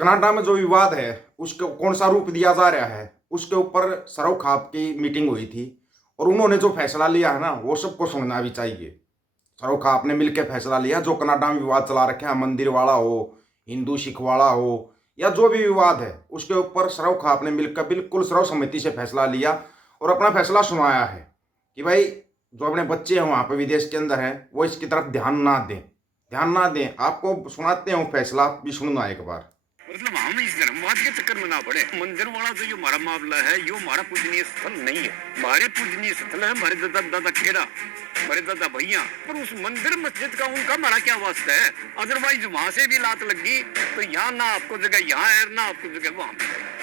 Canada में जो विवाद है उसको कौन सा रूप दिया जा रहा है उसके ऊपर सरों खाप की मीटिंग हुई थी। और उन्होंने जो फैसला लिया है ना वो सबको सुनना भी चाहिए। सरों खाप ने मिलकर फैसला लिया। जो कनाडा में विवाद चला रखे हैं, मंदिर वाला हो, हिंदू सिख वाला हो, या जो भी विवाद है उसके ऊपर सरों खाप ने मिलकर बिल्कुल सर्वसम्मति से फैसला लिया और अपना फैसला सुनाया है कि भाई जो अपने बच्चे हैं वहां पर विदेश के अंदर हैं वो इसकी तरफ ध्यान ना दें, ध्यान ना दें। आपको सुनाते हैं वो फैसला भी सुनना एक बार। मतलब हम इस धर्मवाद के चक्कर में ना पड़े। मंदिर वाला जो ये हमारा मामला है, ये हमारा पूजनीय स्थल नहीं है। हमारे पूजनीय स्थल है हमारे दादा दादा खेड़ा, हमारे दादा भैया। पर उस मंदिर मस्जिद का उनका हमारा क्या वास्ता है? अदरवाइज वहां से भी लात लगी तो यहाँ ना आपको जगह यहाँ है ना आपको जगह वहां।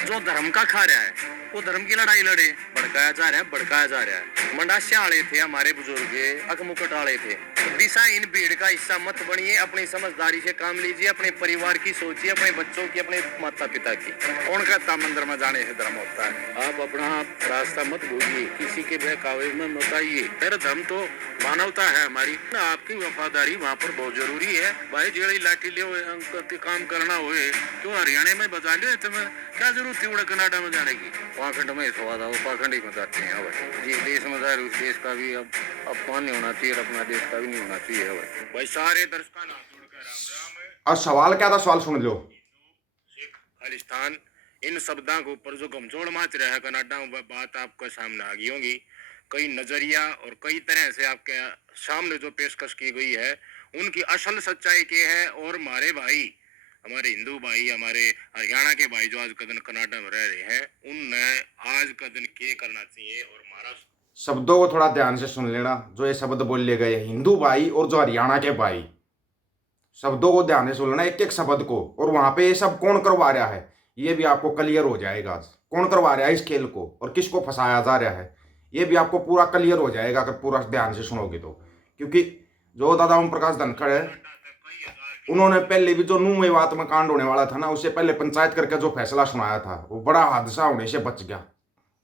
जो धर्म का खा रहा है वो धर्म की लड़ाई लड़े, भड़काया जा रहा है, भड़काया जा रहा है। मंडास्य आले थे हमारे बुजुर्ग, अकमुकट आले थे। दिशा इन भीड़ का हिस्सा मत बनिए, अपनी समझदारी से काम लीजिए, अपने परिवार की सोचिए, अपने बच्चों की, अपने माता पिता की। कौन कहता मंदिर में जाने से धर्म होता है? आप अपना रास्ता मत भूलिए, किसी के बहकावे में मत आइए। मेरा धर्म तो मानवता है हमारी। आपकी वफादारी वहाँ पर बहुत जरूरी है। भाई जेड़ी लाठी ले काम करना हुए क्यों हरियाणा में बजा ले, तुम्हें क्या जरूरत थी उड़ा कनाडा में जाने की? पाखंड में स्वाद आओ, पाखंड ही बताते हैं भाई। जिस देश में जाए उस देश का भी अब अपमान नहीं होना चाहिए, अपना देश का भी नहीं होना चाहिए भाई। सारे दर्शकों ना जोड़कर राम राम। और सवाल क्या था, सवाल सुन लो। सिख खालिस्तान इन शब्दों के ऊपर जो घमचोड़ माच रहा है कनाडा में, वह बात आपके सामने आ गई होगी। कई नजरिया और कई तरह से आपके सामने जो पेशकश की गई है उनकी असल सच्चाई क्या है। और हमारे भाई, हमारे हिंदू भाई, हमारे हरियाणा के भाई जो आज कदन कनाडा में रह रहे हैं, उनने आज कदन क्या करना चाहिए। और हमारा शब्दों को थोड़ा ध्यान से सुन लेना। जो ये शब्द बोले गए हिंदू भाई और जो हरियाणा के भाई, शब्दों को ध्यान से सुन लेना, एक एक शब्द को। और वहां पे ये सब कौन करवा रहा है ये भी आपको क्लियर हो जाएगा आज। कौन करवा रहा है इस खेल को और किसको फंसाया जा रहा है ये भी आपको पूरा क्लियर हो जाएगा अगर पूरा ध्यान से सुनोगे तो। क्योंकि जो दादा ओम प्रकाश धनखड़ है उन्होंने पहले भी जो नू मेवात में कांड होने वाला था ना, उससे पहले पंचायत करके जो फैसला सुनाया था वो बड़ा हादसा होने से बच गया।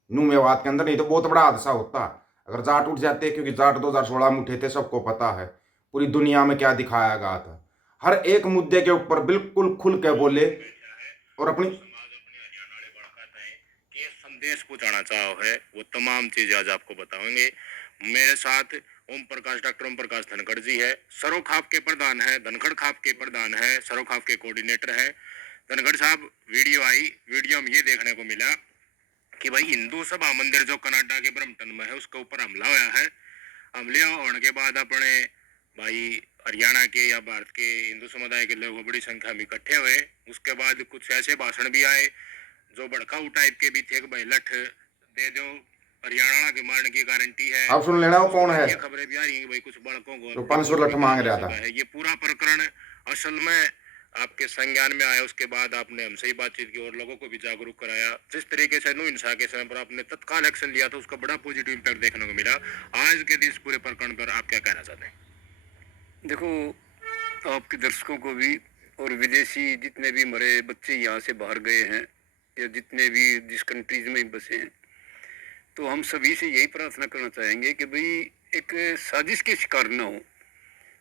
नू मेवात के अंदर नहीं तो बहुत बड़ा हादसा होता अगर जाट उठ जाते। क्योंकि जाट 2016 में उठे थे, सबको पता है पूरी दुनिया में क्या दिखाया गया था। हर एक मुद्दे के ऊपर बिल्कुल खुल के बोले और अपनी संदेश पहुंचाना चाहो है वो तमाम चीजें आज आपको बताएंगे। मेरे साथ ओम प्रकाश, डॉक्टर ओम प्रकाश धनखड़ जी है। सरो खाप के प्रधान है, धनखड़ खाप के प्रधान है, सरो खाप के कोऑर्डिनेटर है। धनखड़ साहब, वीडियो आई, वीडियो में ये देखने को मिला कि भाई हिंदू सभा मंदिर जो कनाडा के ब्रम्पटन में है उसके ऊपर हमला हुआ है। हमले होने के बाद अपने भाई हरियाणा के या भारत के हिंदू समुदाय के लोग बड़ी संख्या में इकट्ठे हुए। उसके बाद कुछ ऐसे भाषण भी आए जो भड़काऊ टाइप के भी थे कि भाई लठ दे दो, हरियाणा के मारने की गारंटी है। आप सुन लेना वो कौन है ये खबरें भी आ रही हैं कि भाई कुछ बड़कों को जो 500 लठ मांग रहा था। ये पूरा प्रकरण असल में आपके संज्ञान में आया। उसके बाद आपने हमसे ही बातचीत की और लोगों को भी जागरूक कराया। जिस तरीके से हिंसा के समय पर आपने तत्काल एक्शन लिया था उसका बड़ा पॉजिटिव इम्पैक्ट देखने को मिला। आज के दिन इस पूरे प्रकरण पर आप क्या कहना चाहते हैं? देखो, आपके दर्शकों को भी और विदेशी जितने भी हमारे बच्चे यहाँ से बाहर गए हैं या जितने भी जिस कंट्रीज में बसे हैं, तो हम सभी से यही प्रार्थना करना चाहेंगे कि भाई एक साजिश के शिकार न हो।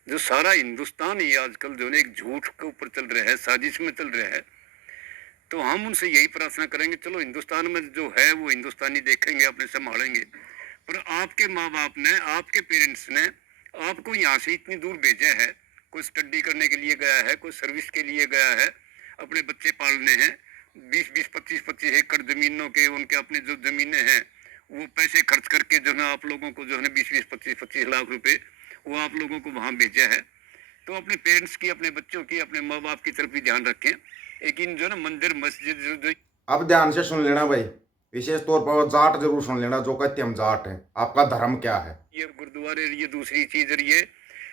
जो सारा हिंदुस्तान ही आजकल जो है एक झूठ के ऊपर चल रहा है, साजिश में चल रहा है, तो हम उनसे यही प्रार्थना करेंगे चलो हिंदुस्तान में जो है वो हिंदुस्तानी देखेंगे, अपने संभालेंगे। पर आपके माँ बाप ने, आपके पेरेंट्स ने आपको यहाँ से इतनी दूर भेजा है, कोई स्टडी करने के लिए गया है, कोई सर्विस के लिए गया है, अपने बच्चे पालने हैं। 20-20, 25-25 एकड़ जमीनों के उनके अपने जो जमीनें हैं वो पैसे खर्च करके जो है आप लोगों को जो है 20-20, 25-25 लाख रुपए वो आप लोगों को वहाँ भेजा है। तो अपने पेरेंट्स की, अपने बच्चों की, अपने माँ बाप की तरफ भी ध्यान रखें। लेकिन जो ना मंदिर मस्जिद जो अब ध्यान से सुन लेना भाई, विशेष तौर पर वो जाट जरूर सुन लेना जो कहते हम जाट हैं। आपका धर्म क्या है? ये गुरुद्वारे, ये दूसरी चीज, और ये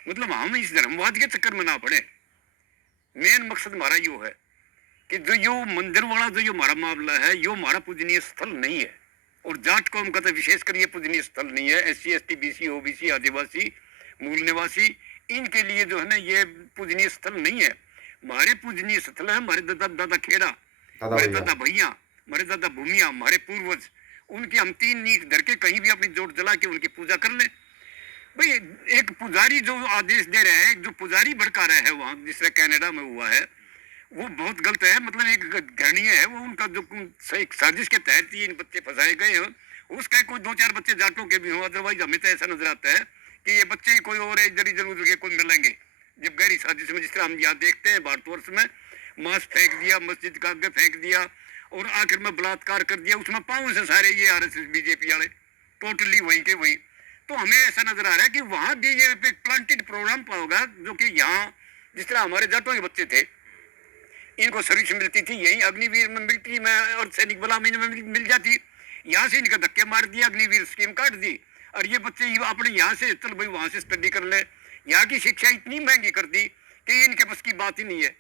मतलब हम इस धर्मवाद के चक्कर में ना पड़े। मेन मकसद हमारा यो है कि जो यो मंदिर वाला जो यो हमारा मामला है, यो हमारा पूजनीय स्थल नहीं है। और जाट कौम का तो विशेषकर ये पूजनीय स्थल नहीं है। SC ST BC OBC आदिवासी मूल निवासी इनके लिए जो है ना ये पूजनीय स्थल नहीं है। हमारे पूजनीय स्थल है हमारे दादा दादा खेड़ा, हमारे दादा भैया, हमारे दादा भूमिया, हमारे पूर्वज, उनकी हम 3 नींव धर के कहीं भी अपनी जोत जला के उनकी पूजा कर लें। भाई एक पुजारी जो आदेश दे रहे हैं, जो पुजारी भड़का रहे हैं वहां, जिस तरह कनाडा में हुआ है, वो बहुत गलत है। मतलब एक घृणीय है वो, उनका जो एक साजिश के तहत ये इन बच्चे फंसाए गए हैं। उसका कोई 2-4 बच्चे जाटों के भी हों, अदरवाइज हमें तो ऐसा नजर आता है कि ये बच्चे ही कोई और इधर इधर उधर के कोई मिलेंगे। जब गहरी साजिश में, जिस तरह हम यहाँ देखते हैं भारतवर्ष में, मांस फेंक दिया, मस्जिद का आगे फेंक दिया और आखिर में बलात्कार कर दिया, उसमें पाँव से सारे ये RSS बीजेपी वाले टोटली वही के वही। तो हमें ऐसा नजर आ रहा है कि वहाँ भी ये प्लांटेड प्रोग्राम होगा, जो कि यहाँ जिस तरह हमारे जाटों के बच्चे थे, इनको सर्विस मिलती थी यही अग्निवीर में, मिलिट्री में और सैनिक बला में मिल जाती, यहाँ से इनका धक्के मार दिया, अग्निवीर स्कीम काट दी और ये बच्चे अपने यहाँ से चल भाई वहाँ से स्टडी कर ले। यहाँ की शिक्षा इतनी महंगी कर दी कि इनके बस की बात ही नहीं है।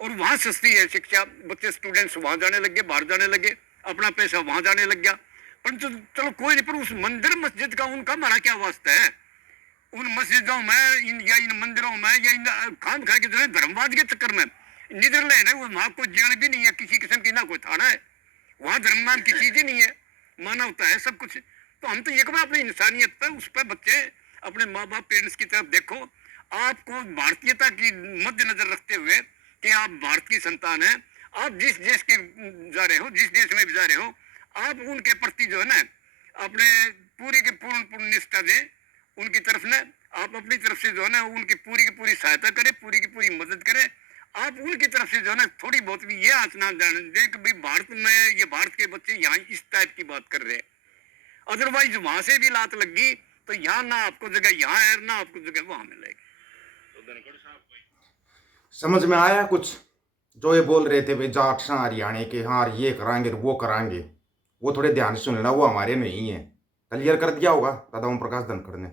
और वहाँ सस्ती है शिक्षा, बच्चे स्टूडेंट्स वहाँ जाने लगे, बाहर जाने लगे, अपना पैसा वहाँ जाने लग गया। परंतु चलो कोई नहीं, पर उस मंदिर मस्जिद का उनका हमारा क्या वास्ता है? उन मस्जिदों में या इन मंदिरों में या इन खाम खा के जो है धर्मवाद के चक्कर में नीदरलैंड है, वहाँ कोई जेल भी नहीं है किसी किस्म की, ना कोई थाना है, वहाँ धर्म नाम की चीज ही नहीं है, मानवता है सब कुछ। तो हम तो ये कहते अपनी इंसानियत पर, उस पर बच्चे अपने माँ बाप पेरेंट्स की तरफ देखो। आपको भारतीयता की मद्देनजर रखते हुए कि आप भारत की संतान है, आप जिस देश के जा रहे हो, जिस देश में भी जा रहे हो, आप उनके प्रति जो है ना अपने पूरी की पूर्ण निष्ठा दें उनकी तरफ ना। आप अपनी तरफ से जो है ना उनकी पूरी की पूरी सहायता करें, पूरी की पूरी मदद करें। आप उनकी तरफ से जो है ना थोड़ी बहुत भी ये आचना जान दें कि भाई भारत में ये भारत के बच्चे यहाँ इस टाइप की बात कर रहे हैं। अदरवाइज वहां से भी लात लग गई तो यहाँ ना आपको जगह यहाँ है, ना आपको जगह वहां मिलेगी। समझ में आया कुछ जो ये बोल रहे थे भाई जाट शाह हरियाणा के, हाँ ये कराएंगे वो कराएंगे, वो थोड़े ध्यान से सुन लेना, वो हमारे नहीं है। क्लियर कर दिया होगा दादा ओम प्रकाश धनखड़ ने।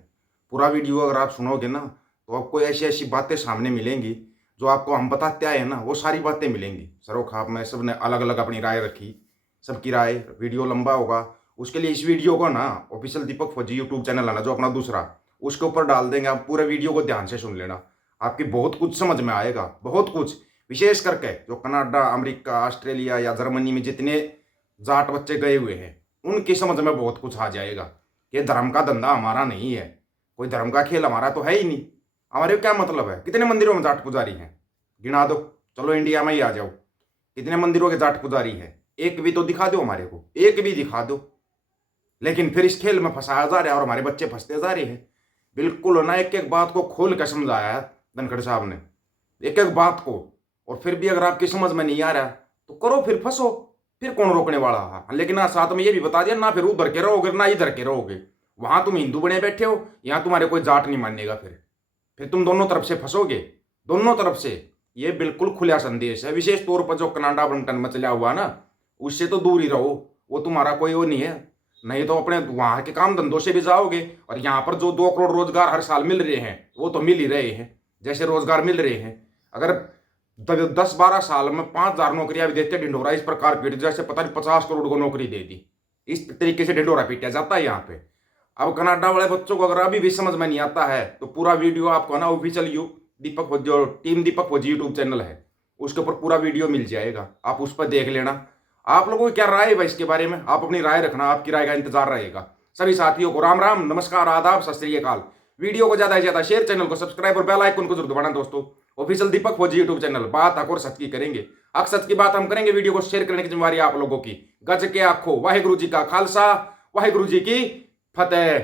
पूरा वीडियो अगर आप सुनोगे ना तो आपको ऐसी ऐसी बातें सामने मिलेंगी जो आपको हम बताते आए ना, वो सारी बातें मिलेंगी। सरोखाप में सब ने अलग अलग अपनी राय रखी, सबकी राय, वीडियो लंबा होगा। उसके लिए इस वीडियो को ना ऑफिशियल दीपक फौजी यूट्यूब चैनल है ना जो अपना दूसरा, उसके ऊपर डाल देंगे। आप पूरे वीडियो को ध्यान से सुन लेना, आपकी बहुत कुछ समझ में आएगा, बहुत कुछ। विशेष करके जो कनाडा, अमेरिका, ऑस्ट्रेलिया या जर्मनी में जितने जाट बच्चे गए हुए हैं उनकी समझ में बहुत कुछ आ जाएगा। ये धर्म का धंधा हमारा नहीं है, कोई धर्म का खेल हमारा तो है ही नहीं। हमारे क्या मतलब है? कितने मंदिरों में जाट पुजारी हैं गिना दो, चलो इंडिया में ही आ जाओ, कितने मंदिरों के जाट पुजारी है? एक भी तो दिखा दो हमारे को, एक भी दिखा दो। लेकिन फिर इस खेल में फंसाया जा रहा है और हमारे बच्चे फंसते जा रहे हैं। बिल्कुल ना एक एक बात को खोल कर समझाया है धनखड़ साहब ने, एक एक बात को। और फिर भी अगर आपकी समझ में नहीं आ रहा तो करो, फिर फंसो, फिर कौन रोकने वाला है? लेकिन ना साथ में ये भी बता दिया ना फिर उधर के रहोगे ना इधर के रहोगे। वहां तुम हिंदू बने बैठे हो, यहाँ तुम्हारे कोई जाट नहीं मानेगा। फिर तुम दोनों तरफ से फंसोगे, दोनों तरफ से। ये बिल्कुल खुला संदेश है। विशेष तौर पर जो कनाडा ब्रंटन में चला हुआ ना, उससे तो दूर ही रहो, वो तुम्हारा कोई वो नहीं है। नहीं तो अपने वहां के काम धंधों से भी जाओगे। और यहाँ पर जो 2 करोड़ रोजगार हर साल मिल रहे हैं वो तो मिल ही रहे हैं, जैसे रोजगार मिल रहे हैं। अगर 10-12 साल में 5,000 नौकरियां भी देते ढिंढोरा इस प्रकार पीट, जैसे पता नहीं 50 करोड़ को नौकरी दे दी। इस तरीके से ढिंढोरा पीटा जाता है यहाँ पे। अब कनाडा वाले बच्चों को अगर अभी भी समझ में नहीं आता है तो पूरा वीडियो आपको ना ऑफिशियल दीपक जो टीम दीपक फौजी यूट्यूब चैनल है उसके ऊपर पूरा वीडियो मिल जाएगा, आप उस पर देख लेना। आप लोगों की क्या राय है भाई इसके बारे में? आप अपनी राय रखना, आपकी राय का इंतजार रहेगा। सभी साथियों को राम राम, नमस्कार, आदाब, सत श्री अकाल। वीडियो को ज्यादा से ज्यादा शेयर, चैनल को सब्सक्राइब और बेल आइकन को जरूर दबाना दोस्तों। ऑफिशियल दीपक फौजी यूट्यूब चैनल, बात हक और सच की करेंगे, हक सच की बात हम करेंगे। वीडियो को शेयर करने की जिम्मेवारी आप लोगों की। गज के आखो, वाहिगुरु जी का खालसा, वाहिगुरु जी की फतेह।